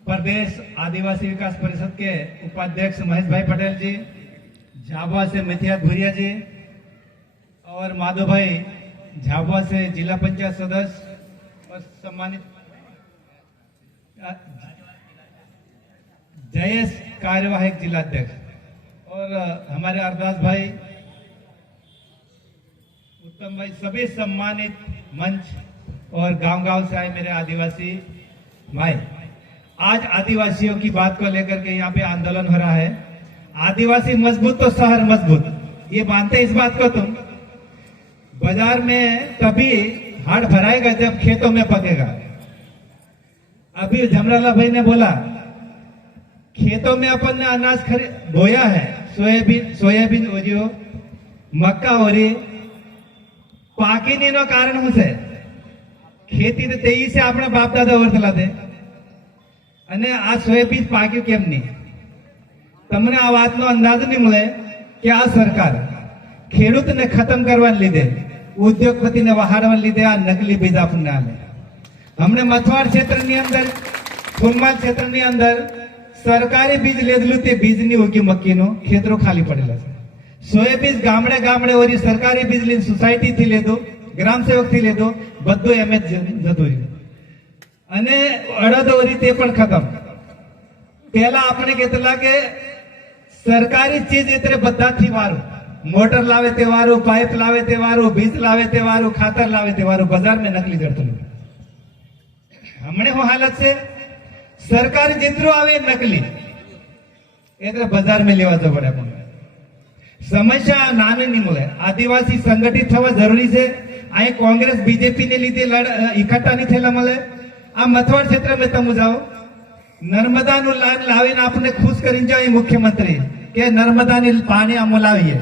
प्रदेश आदिवासी विकास परिषद के उपाध्यक्ष महेश भाई पटेल जी, झाबुआ से मिथिया भूरिया जी और माधव भाई झाबुआ से जिला पंचायत सदस्य और सम्मानित जयेश कार्यवाहक जिलाध्यक्ष और हमारे अरदास भाई, उत्तम भाई, सभी सम्मानित मंच और गांव-गांव से आए मेरे आदिवासी भाई। आज आदिवासियों की बात को लेकर के यहाँ पे आंदोलन हो रहा है। आदिवासी मजबूत तो शहर मजबूत, ये मानते इस बात को तुम? बाजार में तभी हाट भराएगा जब खेतों में पकेगा। अभी झमराला भाई ने बोला खेतों में अपन ने अनाज बोया है, सोयाबीन ओरियो, मक्का ओरी, पाकी नो कारण हूं से खेती तो तेई से अपना बाप दादा वर्तला दे અને આ સોયાબીન પાક્યું કેમ નહીં? તમને આ વાતનો અંદાજ નહીં મળે કે આ સરકાર ખેડૂતને ખતમ કરવાને લીધે, ઉદ્યોગપતિને વહાડવાને લીધે આ નકલી બીજ આપણને આલે। हमने मथवाड़ क्षेत्र ની અંદર, સોમનાથ क्षेत्र ની અંદર સરકારી બીજ લીધેલું, તે બીજની ઓગી મક્કીનો ખેતરો ખાલી પડેલા છે। સોયાબીન ગામડે ગામડે ઓરી સરકારી બીજ લીધું, સોસાયટી થી લીધું, ગ્રામ સેવક થી લીધું, બધું એમ જ જતું રહ્યું। અને અડદોરી તે પણ ખતમ। પહેલા આપણે કહેતા કે સરકારી ચીજ એટલે બધાથી વારું, મોટર લાવે તે વારું, પાઇપ લાવે તે વારું, બીજ લાવે તે વારું, ખાતર લાવે તે વારું, બજાર में નકલી જડતું। हमने वो हालत से सरकारी जितरो आवे नकली એટલે બજાર में લેવા જવું પડે। સમસ્યા નાની નહીં મળે। આદિવાસી સંગઠિત થવા જરૂરી છે। અહીં કોંગ્રેસ બીજેપી ને લીધે इकट्ठा नहीं થયેલા મળે। आ मथवाड़ क्षेत्र में तमु जाओ, नर्मदा नु लाइन लावीने आपने खुश करीने जाओ मुख्यमंत्री के नर्मदा नी पानी आम लावीए,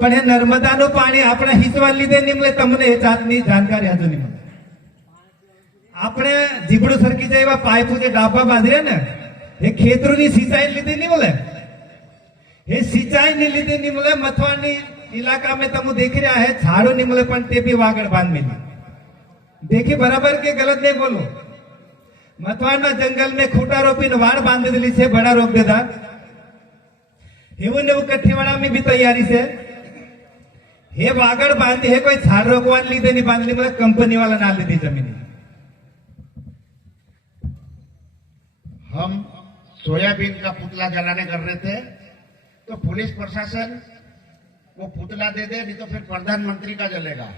पण हे नर्मदा नु पानी आपणे हिसवा लीधे नहीं मळे। तमने ए जातनी जानकारी हजू नहीं मळे। आपणे जीबड़ू सरकी जाय एवा पाइपो जे डाबा बांधरे ने हे खेतरोनी सिंचाई लीधे नहीं मळे। हे सिंचाई नी लीधे नहीं मळे। मथवाड़नी इलाका में तमु देख रहा है झाड़ो नहीं मळे, पण ते भी वागड़ बांध मिली। देखिए बराबर के गलत नहीं बोलो। मथवाड़ना जंगल में खूटा रोपी ने वाड़ बांध दिली से, बड़ा रोक देता। એવું કઠીવાડા में भी तैयारी से हे वागड़ बांधी है, कोई झाड़ रोकवाने लीधे नहीं बांधली, मतलब कंपनी वाला ना लीधी जमीन। हम सोयाबीन का पुतला जलाने कर रहे थे तो पुलिस प्रशासन वो पुतला दे दे, नहीं तो फिर प्रधानमंत्री का जलेगा।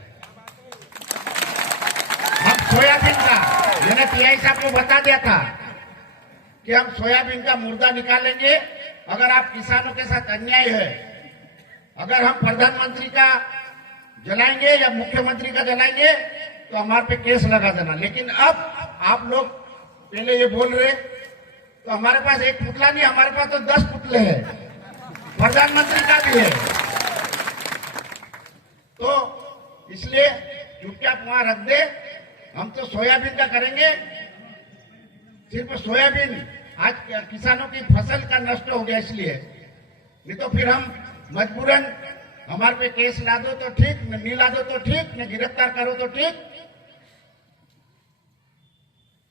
हम सोयाबीन का, मैंने पीआई साहब को बता दिया था कि हम सोयाबीन का मुर्दा निकालेंगे अगर आप किसानों के साथ अन्याय है। अगर हम प्रधानमंत्री का जलाएंगे या मुख्यमंत्री का जलाएंगे तो हमारे पे केस लगा देना। लेकिन अब आप लोग पहले ये बोल रहे तो हमारे पास एक पुतला नहीं, हमारे पास तो 10 पुतले हैं, प्रधानमंत्री का भी है। तो इसलिए चुपचाप वहां रख दे। हम तो सोयाबीन का करेंगे। सिर्फ सोयाबीन आज किसानों की फसल का नष्ट हो गया इसलिए, नहीं तो फिर हम मजबूरन हमारे पे केस ला दो तो ठीक, नहीं ला दो तो ठीक, न गिरफ्तार करो तो ठीक।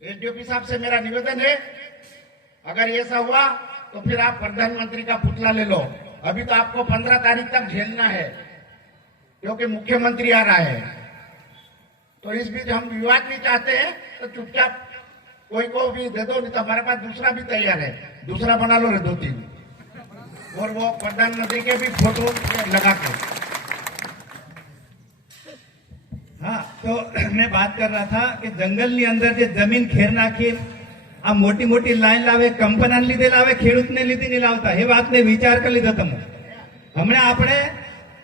एसडीओपी साहब से मेरा निवेदन है, अगर ऐसा हुआ तो फिर आप प्रधानमंत्री का पुतला ले लो। अभी तो आपको 15 तारीख तक झेलना है क्योंकि मुख्यमंत्री आ रहा है। तो इस बीच हम विवाद नहीं चाहते हैं, तो चुपचाप कोई को भी दे दो, नहीं तो हमारे पास दूसरा भी तैयार है, दूसरा बना लो रे 2-3, और वो प्रधानमंत्री के भी फोटो लगा के। हाँ, तो मैं बात कर रहा था कि जंगल ની અંદર જે જમીન ખેર નાખી આ મોટી મોટી લાઈન લાવે, કંપનીને લીધે લાવે, ખેડૂતને લીધે નહીં લાવતા। એ વાતને વિચાર કરી લીધો તમે? હમણાં આપણે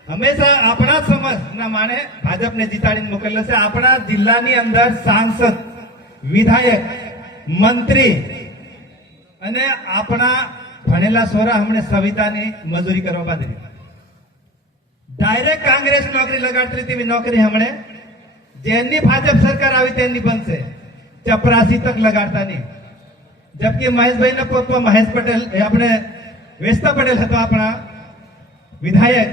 હંમેશા આપણા સમાજના માણે ભાજપને જીતાડીને મોકલેલા છે। આપણા જિલ્લાની અંદર સાંસદ, વિધાયક, મંત્રી અને આપણા ભણેલા સોરા હમણે સવિતાની મજૂરી કરવા બાંધી। ડાયરેક્ટ कांग्रेस नौकरी लगाड़ती थी, नौकरी हमने जेनी भाजप सरकार आई तेनी बनसे, चपरासी तक लगाड़ता नहीं। जबकि महेश भाई ने पप्पा महेश पटेल अपने वेस्ता पटेल હતો આપણા વિધાયક,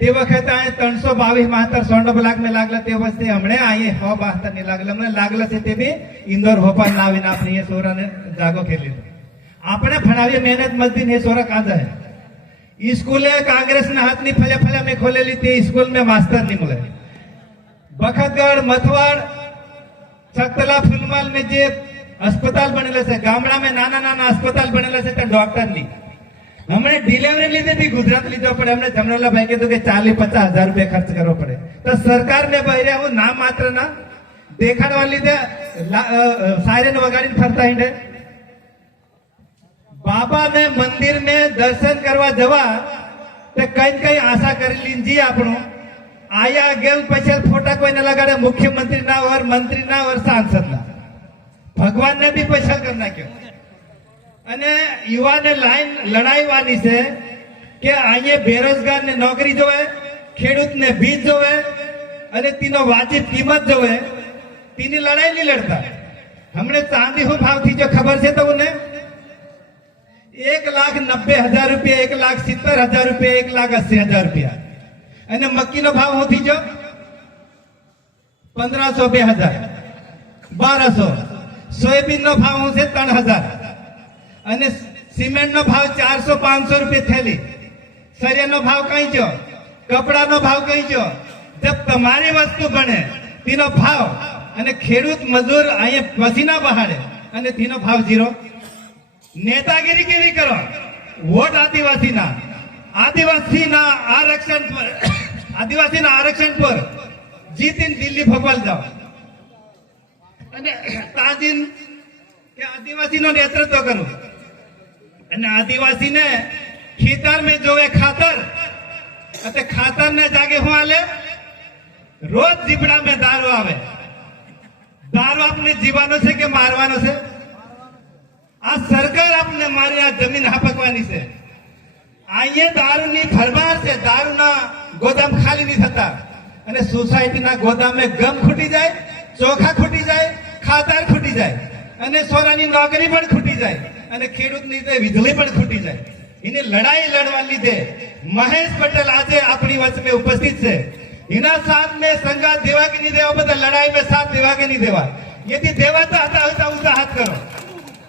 તે વખતે આ 322 72 સોંડો બ્લાક में लागला, તે વખતે हमने आए 172 नहीं लागला, हमने लागला છે તે બી इंदौर भोपाल लावीने આપણે એ સોરાને जागो खेली। આપણે ભણાવીએ મહેનત મજદૂર ને સોરા કાંदा है स्कूल कांग्रेस ने हाथ नहीं फले फले में खोलेली थी स्कूल में मास्टर नहीं मिले बखतगढ़ मथवाड़ छकतला फुलमाल में जे अस्पताल बनेला છે ગામડા में નાના નાના अस्पताल बनेला છે તો ડોક્ટર नहीं हमने डिलीवरी લીધે भी गुजरात લીધો પડે हमने જમનાલા ભાઈ કીધું કે 40-50 હજાર રૂપિયા ખર્ચ કરવો પડે તો સરકાર ને બહેર્યા હું નામ માત્ર ના દેખાડવા લીધે સાયરન વગાડીને ફરતા હિંડે बाबा ने मंदिर में दर्शन करवा जवा तो कई आशा कर लीजिए આપણું आया गेल पछे फोटा कोई न लगाड़े मुख्यमंत्री ना और मंत्री ना और सांसद ना भगवान ने भी पैसा कर नाख्यो અને યુવાને લાઈન લડાઈવાની છે કે અહીંયા બેરોજગાર ને નોકરી જોવે ખેડૂત ને બીજ જોવે અને તેનો વાજિબ કિંમત જોવે તેની લડાઈ નહીં લડતા हमने चांदी हो भाव थी जो खबर છે તો ઉને 1,90,000 रुपया 1,70,000 रुपया 1,80,000 रुपया અને મક્કીનો ભાવ હું થઈ ગયો 1500 2000 1200 સોયાબીન નો ભાવ હું છે 3000 અને સિમેન્ટ નો ભાવ 400-500 રૂપિયા થેલી સરિયાનો ભાવ કઈ ગયો કપડાનો ભાવ કઈ ગયો જબ તમારી વસ્તુ બને તેનો ભાવ અને ખેડૂત મજૂર અહીંયા પસીના બહાડે અને તેનો ભાવ ઝીરો नेतागिरी केवी करो वोट आदिवासी ना आरक्षण पर जीतीन दिल्ली भोपाल जाओ અને તાજીન કે આદિવાસી નો નેતૃત્વ કરું અને આદિવાસી ને ખેતર में જોવે ખાતર અને ખાતર ને જાગે હું આલે રોજ જીબડા में દારૂ આવે દારૂ આપને જીવાનો છે કે મારવાનો છે આ સરકાર આપને મારી આ જમીન હાપકવાની છે અહીંયા દારૂની ભરમાર છે દારૂના ગોદામ ખાલી નહીં થતા અને સોસાયટીના ગોદામે ગમ ખૂટી જાય ચોખા ખૂટી જાય ખાતર ખૂટી જાય અને સોરાની નોકરી પણ ખૂટી જાય અને ખેડૂતની તે વીજળી પણ ખૂટી જાય એની લડાઈ લડવા લીધે મહેશ પટેલ આજે આપણી વચ્ચે में उपस्थित છે એના साथ में संगात देवा के नहीं देवा બધા લડાઈ में साथ देवा के नहीं देवा यदि देवाता હતા તો ઊંચા હાથ કરો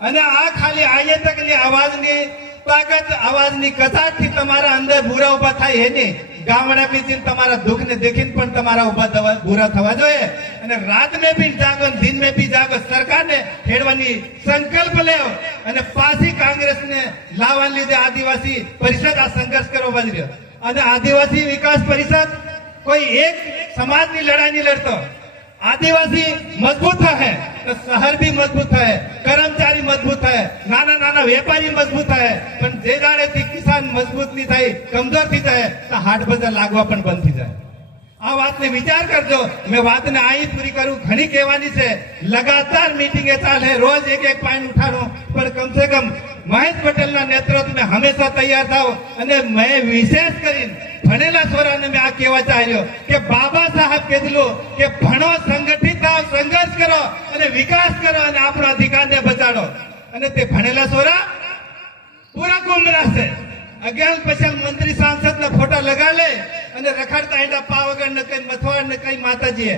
અને આ ખાલી આયે તકની અવાજની તાકાત અવાજની કચાટથી તમારા અંદર બુરા ઉભા થાય એને ગામડા બીજીને તમારા દુઃખને દેખીને પણ તમારા ઉભા બુરા થવા જોઈએ અને રાત में भी જાગો दिन में भी જાગો સરકારને હેડવાની સંકલ્પ લેવો અને પાછી કાંગ્રેસને લાવવા લીધે આદિવાસી પરિષદ આ સંઘર્ષ કરવા બદલ્યો અને આદિવાસી વિકાસ પરિષદ કોઈ એક સમાજની લડાઈ નહીં લડતો आदिवासी मजबूत है तो शहर भी मजबूत है कर्मचारी मजबूत है नाना नाना व्यापारी मजबूत है पण जे जाणे थी किसान मजबूत नहीं थाई कमजोर थी जाए तो हाट बजार लागवा पण बंद थी जाए आ बात ने विचार करजो मैं बात ने आई पूरी करूं घणी कहेवानी छे लगातार मीटिंगे चाले रोज एक एक पॉइंट उठाड़ो पर कम से कम महेश पटेल ना नेतृत्व में हमेशा तैयार थाओ અને मैं विशेष કરીને ભણેલા છોરાને મેં આ કહેવા ચાહ્યો કે બાબા સાહેબ કીધું કે ભણો સંગઠિત થાઓ સંઘર્ષ કરો અને વિકાસ કરો અને આપણો અધિકારને બચાડો અને તે ભણેલા છોરા પૂરા ગુમરાહ છે અગિયાર સ્પેશિયલ મંત્રી સાંસદના ફોટા લગા લે અને રખડતા હેડા પાવાગઢ ને કઈ મથવાડ ને કઈ માતાજીએ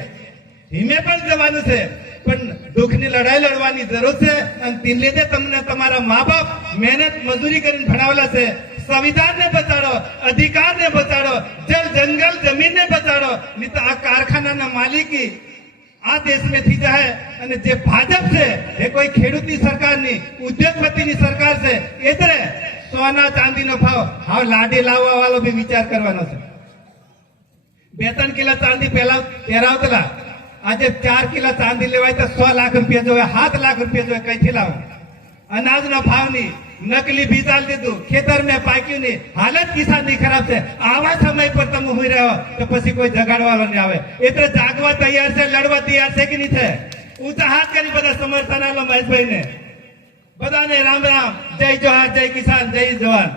હિમે પણ જવાનું છે પણ દુઃખની લડાઈ લડવાની જરૂર છે અને તે લીધે તમને તમારા મા બાપ મહેનત મજૂરી કરીને ભણાવેલા છે संविधान ने बचाड़ो अधिकार ने बचाड़ो जल जंगल जमीन ने बचाड़ो नहीं तो आ कारखाना ना मालिकी आ देश में थी जाए અને જે ભાજપ છે એ કોઈ ખેડૂતની સરકાર ની ઉદ્યોગપતિની સરકાર છે એટલે સોના ચાંદીનો ભાવ હવે લાડી લાવવા વાળો બી વિચાર કરવાનો છે 2-3 કિલો ચાંદી પહેલા પહેરાવતલા આજે 4 કિલો ચાંદી લેવાય તો 100 લાખ રૂપિયા જોવે 7 લાખ રૂપિયા જોવે કઈથી લાવો અનાજનો ભાવ ની नकली बीज डाल दीधु खेतर में पाक्यू नहीं हालत किसान की खराब है आवा समय पर तुम हुई रहो तो पी कोई जगाड़वा नहीं आवे એટલે જાગવા તૈયાર છે લડવા તૈયાર છે કે નહીં છે ઊંચા હાથ કરી બધા સમર્થન આલો મહેશભાઈ ને બધાને રામ રામ જય જોહાર જય કિસાન જય જવાન